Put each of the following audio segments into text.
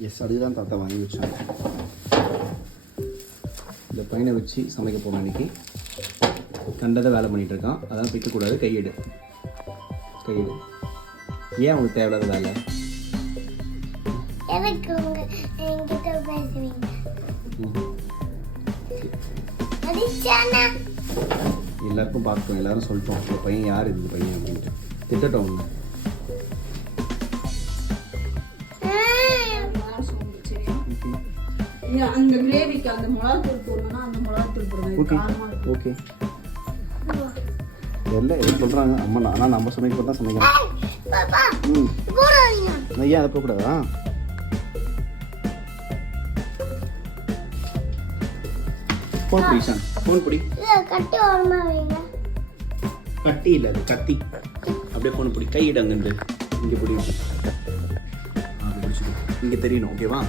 S அதுதான் தாத்தா வாங்கி வச்சாங்க இந்த பையனை வச்சு சமைக்க போகிறோம் இன்னைக்கு. கண்டதை வேலை பண்ணிட்டு இருக்கான். அதான் பிக்கக்கூடாது கையெடு. கையெடு. ஏன் அவனுக்கு தேவையில்லாத வேலை? எல்லாருக்கும் பார்த்தோம் எல்லாரும் சொல்லிட்டோம். இந்த பையன் யார் இந்த பையன் அப்படின்ட்டு. திட்டட்டும் அவங்க அந்த கிரேவிக்கு அந்த மிளகாத்தூள் போடணும்னா அந்த மிளகாத்தூள் போடுறது ஓகே எல்லாம் எதுவும் சொல்கிறாங்க அம்மா நான் ஆனால் நம்ம சமைக்க தான் சமைக்கிறோம் பாப்பா ம். நான் ஏன் அதை போகக்கூடாதா ஃபோன் பிடி சான் ஃபோன் பிடி. கட்டு ஓரமா வைங்க. கட்டி இல்லை அது கத்தி. அப்படியே ஃபோன் பிடி. கையிட அங்கிருந்து. இங்கே பிடி. அப்படி இங்கே தெரியணும் ஓகேவா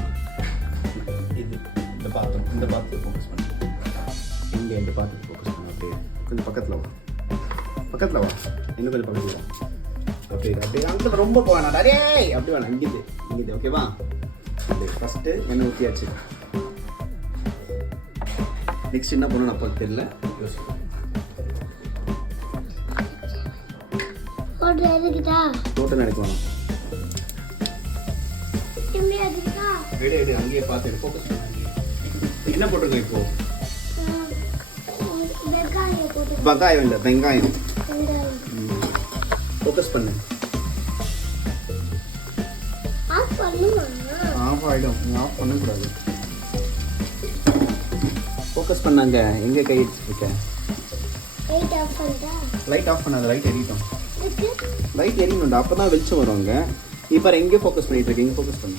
இந்த பாத்திரம் இந்த பாத்திரத்தை ஃபோக்கஸ் பண்ணு. இங்கே இந்த பாத்திரத்தை ஃபோக்கஸ் பண்ணு அப்படியே. கொஞ்சம் பக்கத்தில் வா. பக்கத்தில் வா. இன்னும் கொஞ்சம் பக்கத்தில் வா. அப்படியே அப்படியே அங்கிள் ரொம்ப போவேணா டே அப்படி வேணாம் இங்கிட்டு இங்கிட்டு ஓகேவா அப்படியே ஃபஸ்ட்டு எண்ணெய் ஊற்றியாச்சு நெக்ஸ்ட் என்ன பண்ணணும் அப்போ தெரியல. எதுக்கிட்டா டோட்டல் அங்கேயே பார்த்து ஃபோக்கஸ். என்ன போட்டிருக்கோம் இப்போ? வெங்காயம். இல்லை வெங்காயம். ஃபோக்கஸ் பண்ணு. ஆஃப் ஆகிடும் ஆஃப் பண்ணக்கூடாது. ஃபோக்கஸ் பண்ணாங்க. எங்கே கை வச்சிருக்க லைட் ஆஃப் பண்ணிட்டா லைட் ஆஃப் பண்ணாத. லைட் எரியட்டும். லைட் எரியணும்டா. அப்போ தான் வெளிச்சம் வரும் அங்கே. இப்போ எங்கே ஃபோக்கஸ் பண்ணிட்டு இருக்க? எங்கே ஃபோக்கஸ் பண்ணு.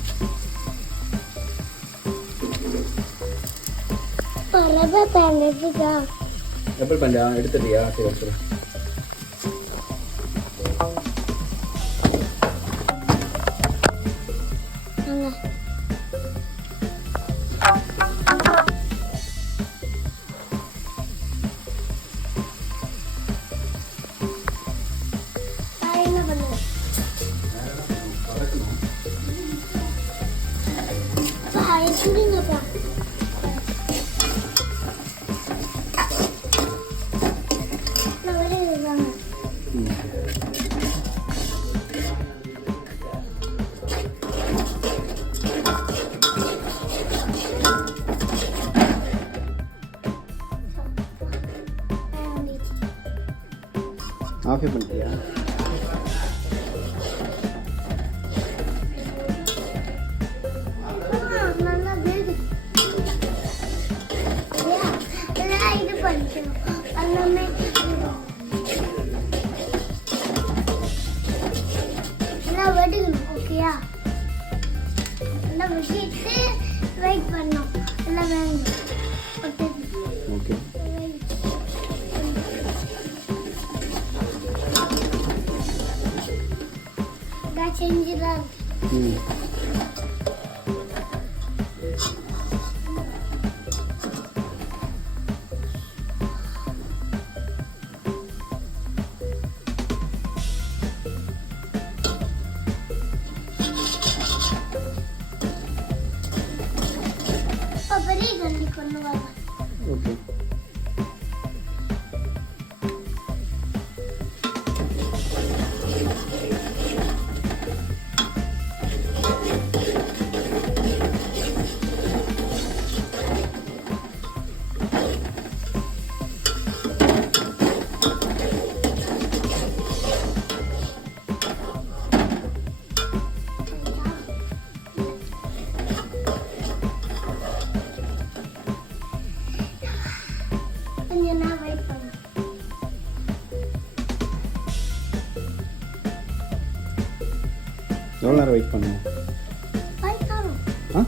பரவ பண்ணிட்டுக்கா எப்படி பண்ணா எடுத்துட்டியா சரி வச்சுரு அங்க நான் என்ன பண்ணிக்கணும். எல்லாமே எல்லாம் வெடிக்கணும் ஓகேயா எல்லாம் வெட்டிட்டு வெயிட் பண்ணணும் எல்லாம் வேகணும் ஓகே ஓகே செஞ்சுதான் கொஞ்சம் நான் வெயிட் பண்ணு? எவ்வளோ நேரம் வெயிட் பண்ணுவோம் ஆ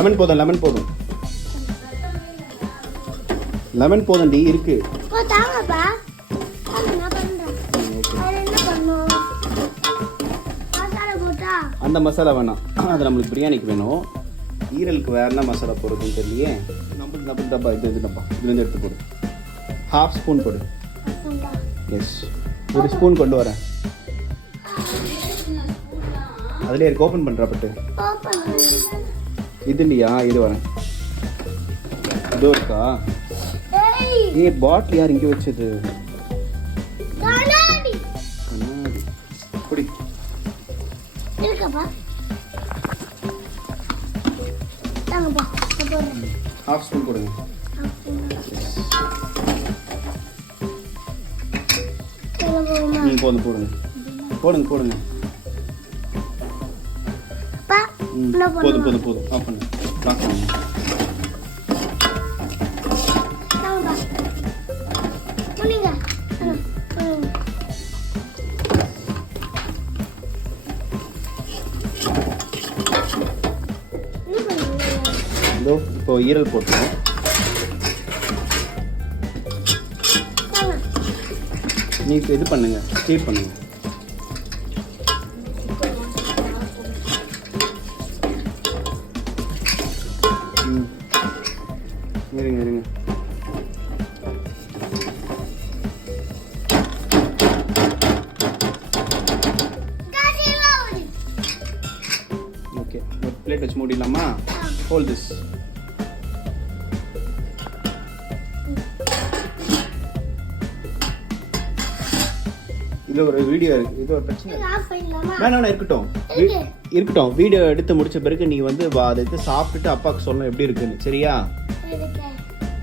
லெமன் போதும் லெமன் போதும். லெமன் போதும் டி இருக்கு அந்த மசாலா வேணாம். அது நம்மளுக்கு பிரியாணிக்கு வேணும். ஈரலுக்கு வேற என்ன மசாலா போடுறதுன்னு தெரியலையே. நம்ம டபுள் டப்பா இது இது டப்பா. இதுலேருந்து எடுத்து போடு. ஹாஃப் ஸ்பூன் போடு. எஸ் ஒரு ஸ்பூன் கொண்டு வரேன். அதுலேயே இருக்கு. ஓப்பன் பண்ணுறா பட்டு. இது இல்லையா இது வரேன் இதோ இருக்கா? ஏ பாட்டில் யார் இங்கே வச்சது? கண்ணாடி. குடி. ஹாஃப் ஸ்பூன் கொடுங்க. போதும் போடுங்க. போடுங்க போடுங்க. போதும் போதும் போதும். ஆஃப் பண்ணு. ஆஃப் பண்ணு. இப்போ ஈரல் போட்டுருவோம். நீ இது பண்ணுங்க. ஸ்டீப் பண்ணுங்க. ஹோல் திஸ் இது ஒரு வீடியோ இருக்கு. இது ஒரு பிரச்சனை. வேணாம் இருக்கட்டும். இருக்கட்டும். வீடியோ எடுத்து முடிச்ச பிறகு நீ வந்து வா- அதை எடுத்து சாப்பிட்டுட்டு அப்பாவுக்கு சொல்லணும் எப்படி இருக்குன்னு சரியா?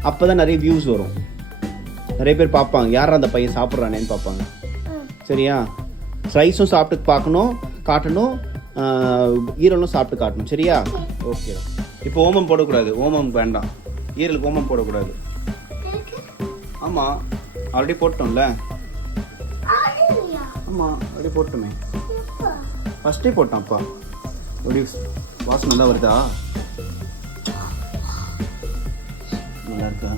அப்பதான் நிறைய வியூஸ் வரும். நிறைய பேர் பார்ப்பாங்க. யார் அந்த பையன் சாப்பிட்றானேன்னு பார்ப்பாங்க. சரியா? ரைஸும் சாப்பிட்டு பார்க்கணும் காட்டணும் ஆஹ், ஈரலும் சாப்பிட்டு காட்டணும். சரியா? ஓகே. இப்போ ஓமம் போடக்கூடாது. ஓமம் வேண்டாம். ஈரலுக்கு ஓமம் போடக்கூடாது. ஆமாம் ஆல்ரெடி போட்டோம்ல? ஆமாம் ஆல்ரெடி போட்டோமே. ஃபஸ்ட்டே போட்டான்ப்பா எப்படி வாசனை நல்லா வருதா? நல்லா இருக்கா?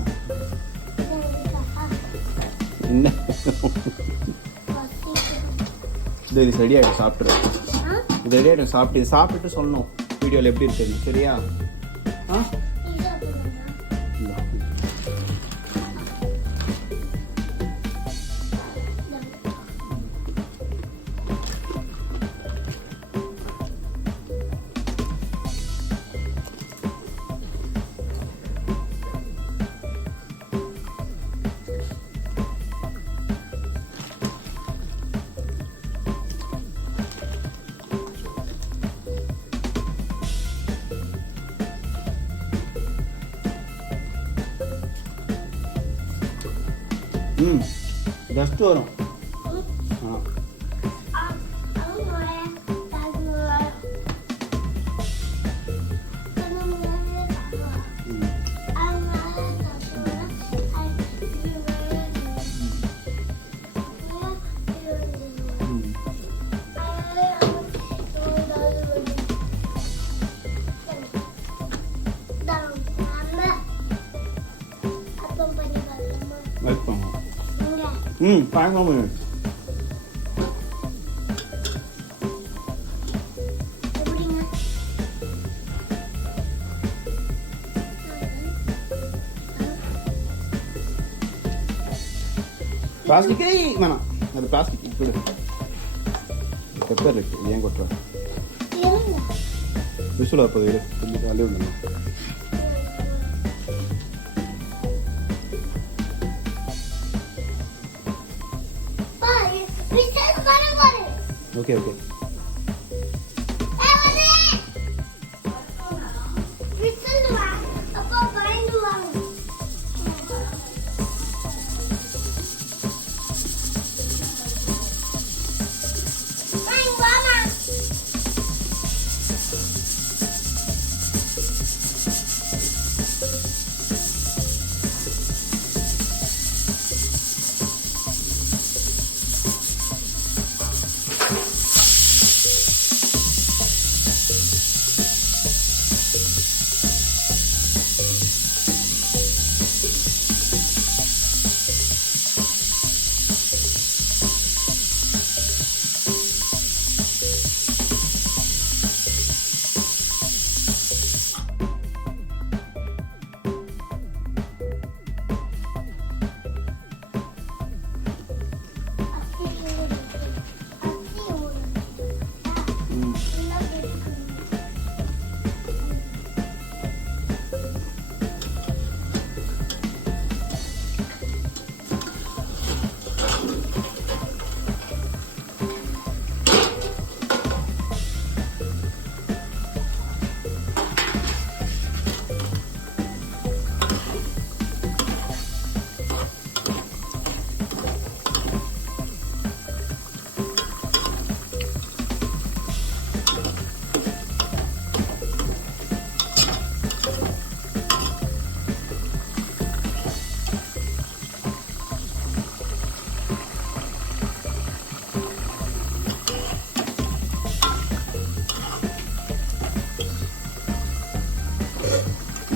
என்ன? இது ரெடி ஆகிடும் சாப்பிட்ரு இது ரெடி ஆகிடும் சாப்பிட்டு இது சாப்பிட்டுட்டு சொல்லணும். வீடியோவில் எப்படி இருக்குது சரியா? ஆ ம் டஸ்ட் வரும் ஆ ம் ம் அப்பம் பண்ணி பார்க்கலாமா வெயிட் பண்ணுவோம் இங்க ம் ஃபைவ் மினிட்ஸ் எப்படிங்க பிளாஸ்டிக் வேணாம் அது பிளாஸ்டிக் கொடு பெப்பர் ஓகே ஓகே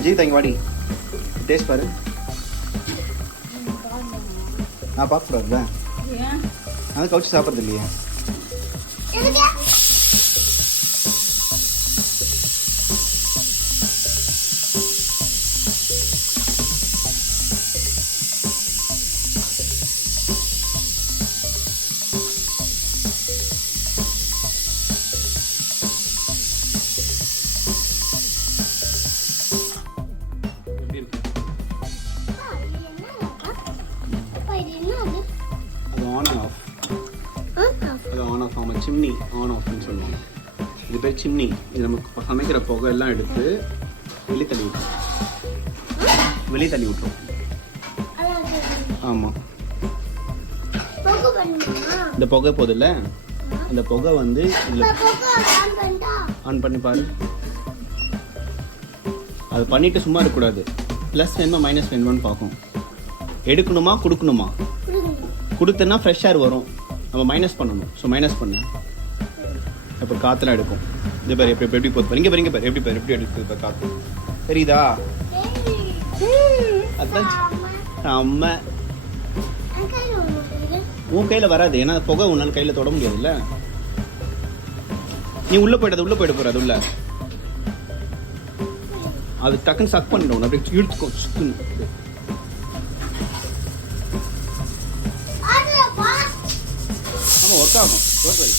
ஜீவிதா இங்கே வாடி. டேஸ்ட் பாரு. நான் பார்க்கக்கூடாதுல்ல அது கவுச்சு சாப்பிட்றது இல்லையே. இது பேர் சிம்னி இது நமக்கு சமைக்கிற புகை எல்லாம் எடுத்து வெளி தள்ளி விட்டுரும். வெளி தள்ளி விட்டுரும். ஆமாம் இந்த புகை போதில்ல அந்த புகை வந்து இதில் ஆன் பண்ணி பாரு. அது பண்ணிட்டு சும்மா இருக்கக்கூடாது. ப்ளஸ் வேணுமா மைனஸ் வேணுமான்னு பார்க்கும். எடுக்கணுமா கொடுக்கணுமா? கொடுத்தனா ஃப்ரெஷ் ஏர் வரும். நம்ம மைனஸ் பண்ணணும். ஸோ மைனஸ் பண்ணு. இப்போ காற்றுலாம் எடுக்கும். இது பாரு எப்படி எப்படி போகுது பாரு. இங்கே பாரு இங்கே பாரு. எப்படி பாரு எப்படி எடுக்குது இப்போ காற்று தெரியுதா? அதான் ஆமா. உன் கையில் வராது. ஏன்னா புகை உன்னால் கையில் தொட முடியாதுல்ல. நீ உள்ளே போயிடாது உள்ளே போயிட போகிற அது உள்ள. அது டக்குன்னு சக் பண்ணிடும். அப்படியே இழுத்துக்கோ சுத்துன்னு. ஆமாம் ஒர்க் ஆகும். டோன்ட் வரி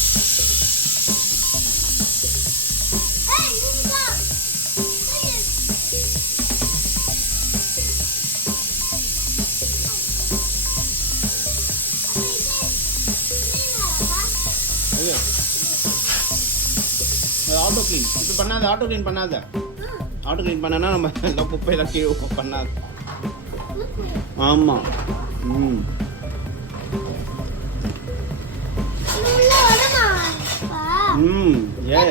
ஆட்டோ க்ளீன் இது பண்ணாத ஆட்டோ க்ளீன் பண்ணாத. ஆட்டோ க்ளீன் பண்ணனா நம்ம எல்லாம் குப்பையெல்லாம் கீழே பண்ணாது. ஆமாம் ம். ம். ஏ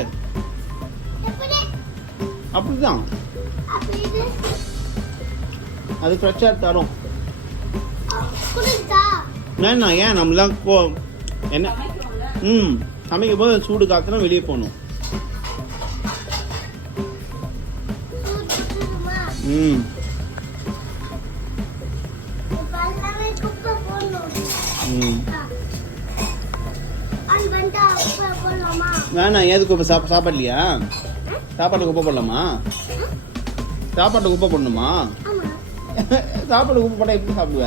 அப்படிதான். அது ஃப்ரெஷ்ஷாக தரும். வேணாம் ஏன் நம்மளாம் போ என்ன? ம். சமைக்கும் போது சூடு காத்துனா வெளியே போகணும். ம். வேணாம் ஏது குப்பை சாப்பா சாப்பாடுலையா? சாப்பாட்டுக்கு குப்பை போடலாமா? சாப்பாட்டுக்கு குப்பை போடணுமா? சாப்பாடு குப்பை போட்டால் எப்படி சாப்பிடுவ?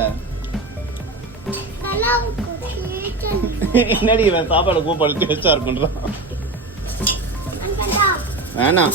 என்னடி இவன் சாப்பாடு குப்பை டேஸ்டாக இருக்குன்றான்? வேணாம்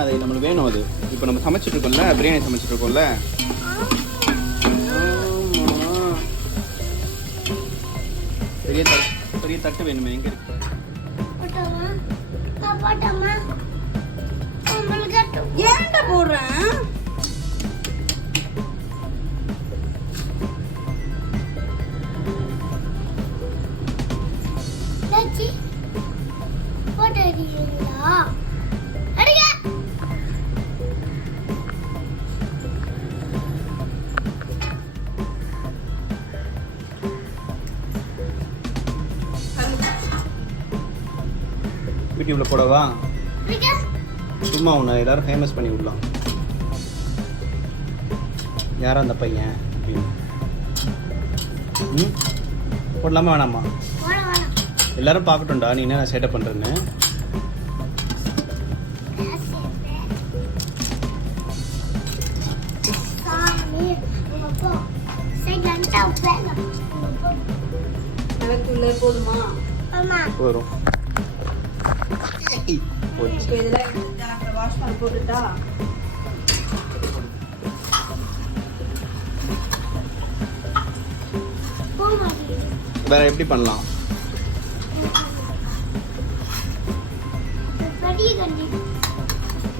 பவர் ஆஃப் நம்மளுக்கு வேணும் அது. இப்போ நம்ம சமைச்சிட்டு இருக்கோம்ல பிரியாணி சமைச்சிட்டு இருக்கோம்ல. பெரிய தட்டு பெரிய தட்டு வேணுமே எங்க இருக்கு? ஏன்டா போடுறேன்? யூடியூப்ல போடவா? சும்மா உன்னை எல்லாரும் ஃபேமஸ் பண்ணி விடலாம். யாரா அந்த பையன்? ம்? போடலாமா வேணாமா? எல்லாரும் பார்க்கட்டும்டா நீ என்ன சேட்டப் பண்ணுறேன்னு சாமி உங்க போட்டுட்டா? வேற எப்படி பண்ணலாம்?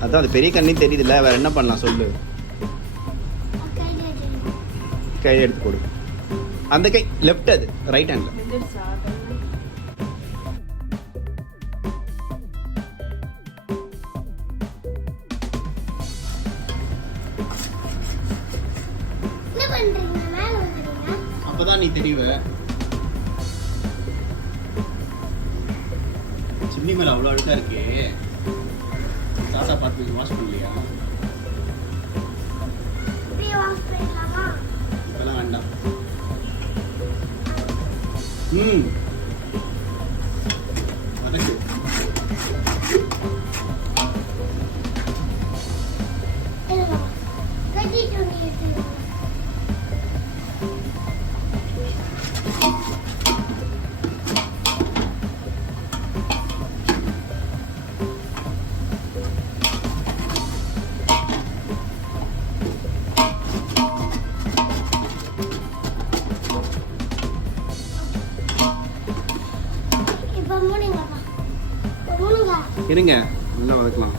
அதான் அது பெரிய கண்ணி தெரியுதுல்ல. வேற என்ன பண்ணலாம் சொல்லு. கையில் எடுத்து கொடு. அந்த கை லெஃப்ட் அது ரைட் ஹேண்ட்ல சிம்னி மேல அவ்வளோ அழுக்கா இருக்கே. தாத்தா பார்த்து வாஷ் பண்ணலையா இப்பெல்லாம் வேண்டாம். ம். இருங்க நல்லா வதக்கலாம்.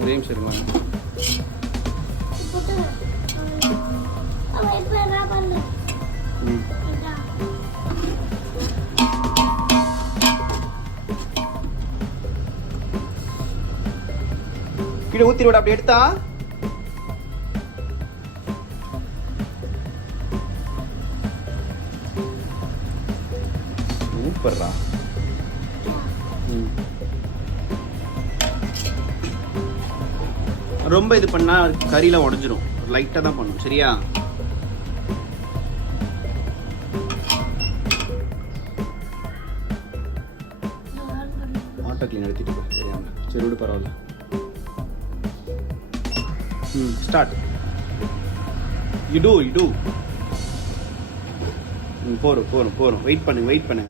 ஒரே நிமிஷம் இருக்கலாம் கீழே ஊத்திடுவோட அப்படி எடுத்தா. சூப்பர்ரா. ரொம்ப இது பண்ணா கறியில உடஞ்சிரும். லைட்டா தான் பண்ணும். சரியா? ஆட்டோ கிளீன் எடுத்துட்டு போ. தெரியாம. சரி விடு பரவாயில்ல. ம் ஸ்டார்ட் யூ டூ யூ டூ ம் போறோம் போறோம் போறோம் வெயிட் பண்ணு வெயிட் பண்ணு